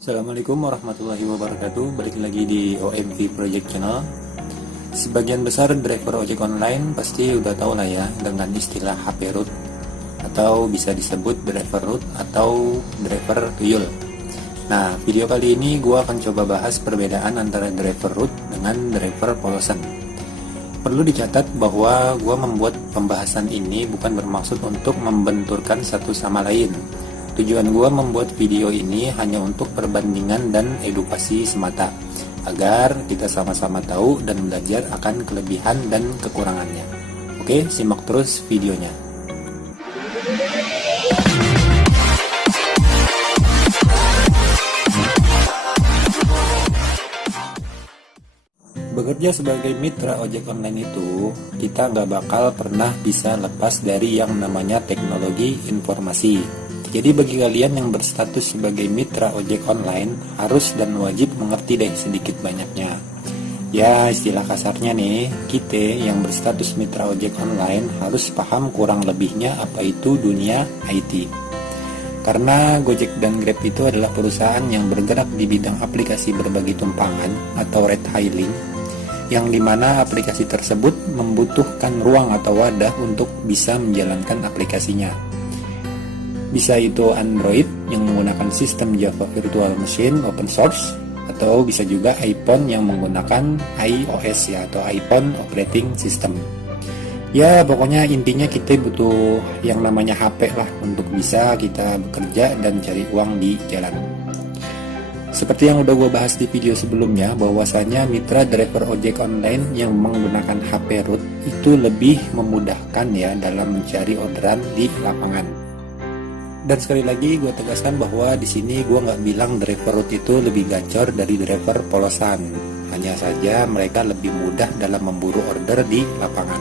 Assalamualaikum warahmatullahi wabarakatuh. Balik lagi di OMV Project Channel. Sebagian besar driver ojek online pasti udah tahu lah ya dengan istilah HP route, atau bisa disebut driver route atau driver tuyul. Nah, video kali ini gue akan coba bahas perbedaan antara driver route dengan driver polosan. Perlu dicatat bahwa gue membuat pembahasan ini bukan bermaksud untuk membenturkan satu sama lain. Tujuan gue membuat video ini hanya untuk perbandingan dan edukasi semata, agar kita sama-sama tahu dan belajar akan kelebihan dan kekurangannya. Oke, simak terus videonya. Bekerja sebagai mitra ojek online itu, kita nggak bakal pernah bisa lepas dari yang namanya teknologi informasi. Jadi bagi kalian yang berstatus sebagai mitra ojek online, harus dan wajib mengerti deh sedikit banyaknya. Ya, istilah kasarnya nih, kita yang berstatus mitra ojek online harus paham kurang lebihnya apa itu dunia IT. Karena Gojek dan Grab itu adalah perusahaan yang bergerak di bidang aplikasi berbagi tumpangan atau ride hailing, yang dimana aplikasi tersebut membutuhkan ruang atau wadah untuk bisa menjalankan aplikasinya. Bisa itu Android yang menggunakan sistem Java Virtual Machine open source, atau bisa juga iPhone yang menggunakan iOS ya, atau iPhone Operating System. Ya, pokoknya intinya kita butuh yang namanya HP lah untuk bisa kita bekerja dan cari uang di jalan. Seperti yang udah gue bahas di video sebelumnya, bahwasanya mitra driver ojek online yang menggunakan HP route itu lebih memudahkan ya dalam mencari orderan di lapangan. Dan sekali lagi gue tegaskan bahwa di sini gue nggak bilang driver route itu lebih gacor dari driver polosan. Hanya saja mereka lebih mudah dalam memburu order di lapangan.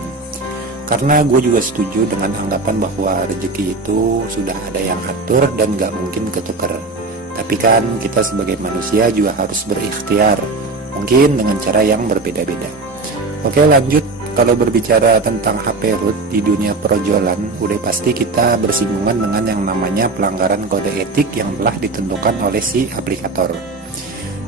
Karena gue juga setuju dengan anggapan bahwa rezeki itu sudah ada yang atur dan nggak mungkin ketukar. Tapi kan kita sebagai manusia juga harus berikhtiar, mungkin dengan cara yang berbeda-beda. Oke, lanjut. Kalau berbicara tentang HP route di dunia perjolan, udah pasti kita bersinggungan dengan yang namanya pelanggaran kode etik yang telah ditentukan oleh si aplikator.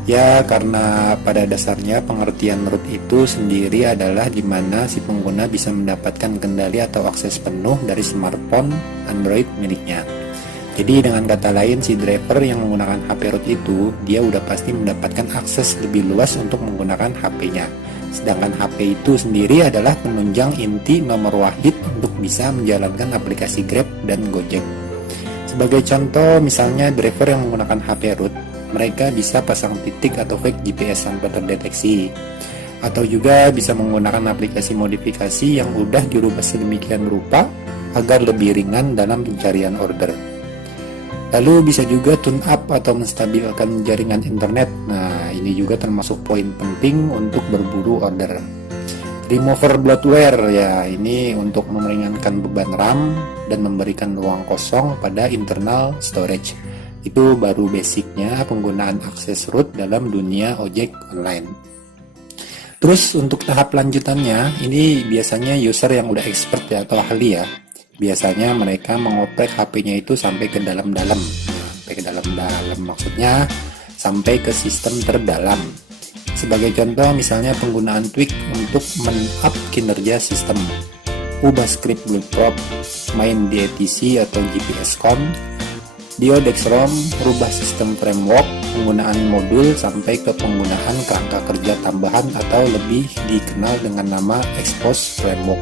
Ya, karena pada dasarnya pengertian route itu sendiri adalah dimana si pengguna bisa mendapatkan kendali atau akses penuh dari smartphone Android miliknya. Jadi dengan kata lain, si driver yang menggunakan HP route itu, dia udah pasti mendapatkan akses lebih luas untuk menggunakan HP-nya. Sedangkan HP itu sendiri adalah penunjang inti nomor wahid untuk bisa menjalankan aplikasi Grab dan Gojek. Sebagai contoh, misalnya driver yang menggunakan HP route, mereka bisa pasang titik atau fake GPS tanpa terdeteksi. Atau juga bisa menggunakan aplikasi modifikasi yang udah dirubah sedemikian rupa agar lebih ringan dalam pencarian order. Lalu bisa juga tune up atau menstabilkan jaringan internet. Nah, ini juga termasuk poin penting untuk berburu order. Remover bloatware ya, ini untuk meringankan beban RAM dan memberikan ruang kosong pada internal storage. Itu baru basicnya penggunaan akses route dalam dunia ojek online. Terus untuk tahap lanjutannya, ini biasanya user yang udah expert ya atau ahli ya. Biasanya mereka mengoprek HP-nya itu sampai ke dalam-dalam. Sampai ke dalam-dalam maksudnya sampai ke sistem terdalam. Sebagai contoh misalnya penggunaan tweak untuk men-up kinerja sistem, ubah script blueprint, main DTC atau GPS-COM, DioDex-ROM, rubah sistem framework, penggunaan modul sampai ke penggunaan kerangka kerja tambahan atau lebih dikenal dengan nama expose framework.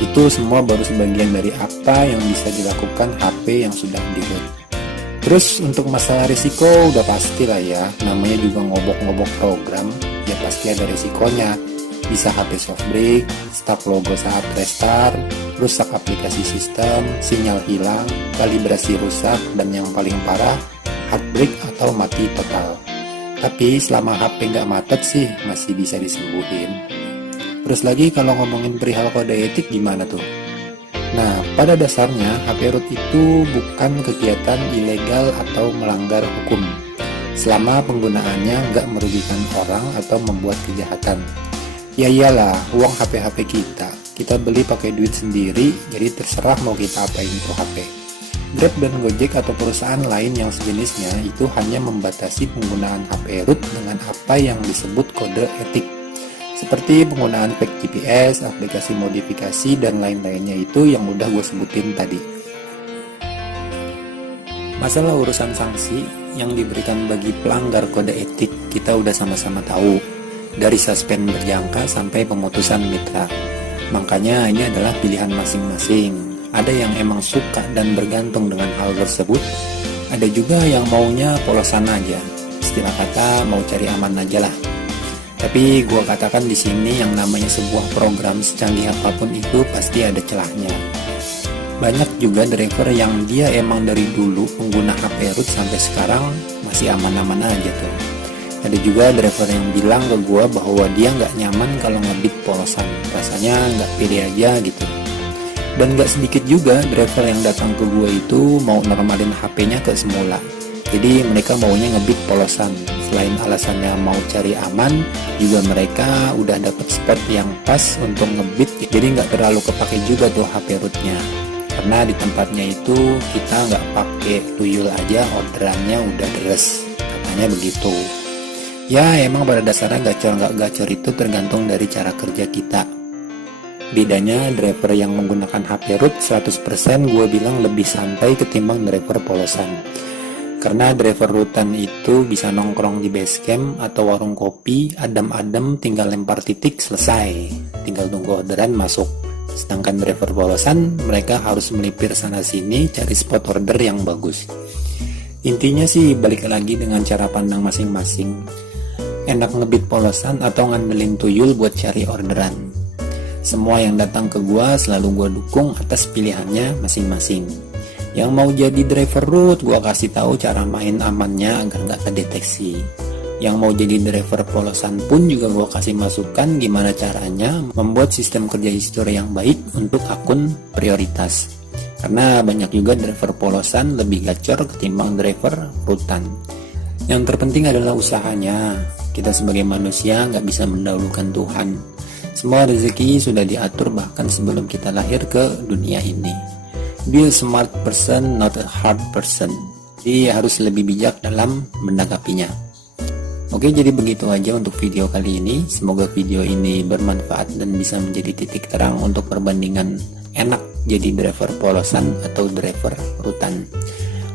Itu semua baru sebagian dari apa yang bisa dilakukan HP yang sudah di-root. Terus untuk masalah risiko udah pasti lah ya, namanya juga ngobok-ngobok program, ya pasti ada risikonya. Bisa HP soft break, stuck logo saat restart, rusak aplikasi sistem, sinyal hilang, kalibrasi rusak, dan yang paling parah, hard break atau mati total. Tapi selama HP nggak macet sih masih bisa disembuhin. Terus lagi kalau ngomongin perihal kode etik gimana tuh? Nah, pada dasarnya HP route itu bukan kegiatan ilegal atau melanggar hukum, selama penggunaannya nggak merugikan orang atau membuat kejahatan. Ya iyalah, uang HP kita beli pakai duit sendiri, jadi terserah mau kita apain itu HP. Grab dan Gojek atau perusahaan lain yang sejenisnya itu hanya membatasi penggunaan HP root dengan apa yang disebut kode etik. Seperti penggunaan fake GPS, aplikasi modifikasi, dan lain-lainnya itu yang udah gue sebutin tadi. Masalah urusan sanksi yang diberikan bagi pelanggar kode etik kita udah sama-sama tahu. Dari suspend berjangka sampai pemutusan mitra. Makanya ini adalah pilihan masing-masing. Ada yang emang suka dan bergantung dengan hal tersebut. Ada juga yang maunya polosan aja. Istilah kata mau cari aman aja lah. Tapi gua katakan di sini yang namanya sebuah program secanggih apapun itu pasti ada celahnya. Banyak juga driver yang dia emang dari dulu pengguna HP root sampai sekarang masih aman-aman aja tuh. Ada juga driver yang bilang ke gua bahwa dia nggak nyaman kalau ngebit polosan. Rasanya nggak pede aja gitu. Dan gak sedikit juga driver yang datang ke gue itu mau normalin HP-nya ke semula. Jadi mereka maunya ngebit polosan. Selain alasannya mau cari aman, juga mereka udah dapet spot yang pas untuk ngebit. Jadi gak terlalu kepake juga tuh HP rootnya. Karena di tempatnya itu kita gak pakai tuyul aja, orderannya udah deres. Katanya begitu. Ya emang pada dasarnya gacor gak gacor itu tergantung dari cara kerja kita. Bedanya driver yang menggunakan HP root 100% gue bilang lebih santai ketimbang driver polosan. Karena driver rootan itu bisa nongkrong di base camp atau warung kopi, adem-adem tinggal lempar titik selesai. Tinggal tunggu orderan masuk. Sedangkan driver polosan mereka harus melipir sana sini cari spot order yang bagus. Intinya sih balik lagi dengan cara pandang masing-masing. Enak ngebit polosan atau ngandelin tuyul buat cari orderan. Semua yang datang ke gua selalu gua dukung atas pilihannya masing-masing. Yang mau jadi driver root gua kasih tahu cara main amannya agar nggak terdeteksi. Yang mau jadi driver polosan pun juga gua kasih masukan gimana caranya membuat sistem kerja history yang baik untuk akun prioritas. Karena banyak juga driver polosan lebih gacor ketimbang driver rootan. Yang terpenting adalah usahanya. Kita sebagai manusia nggak bisa mendahulukan Tuhan. Semua rezeki sudah diatur bahkan sebelum kita lahir ke dunia ini. Be a smart person, not a hard person. Jadi harus lebih bijak dalam menanggapinya. Oke, jadi begitu aja untuk video kali ini. Semoga video ini bermanfaat dan bisa menjadi titik terang untuk perbandingan enak jadi driver polosan atau driver rootan.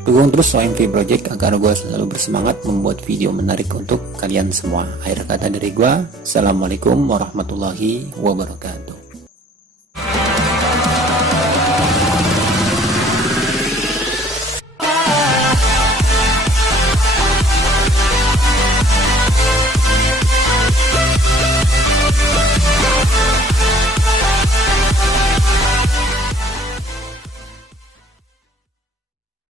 Dukung terus OMV Project agar gue selalu bersemangat membuat video menarik untuk kalian semua. Akhir kata dari gue, Assalamualaikum warahmatullahi wabarakatuh.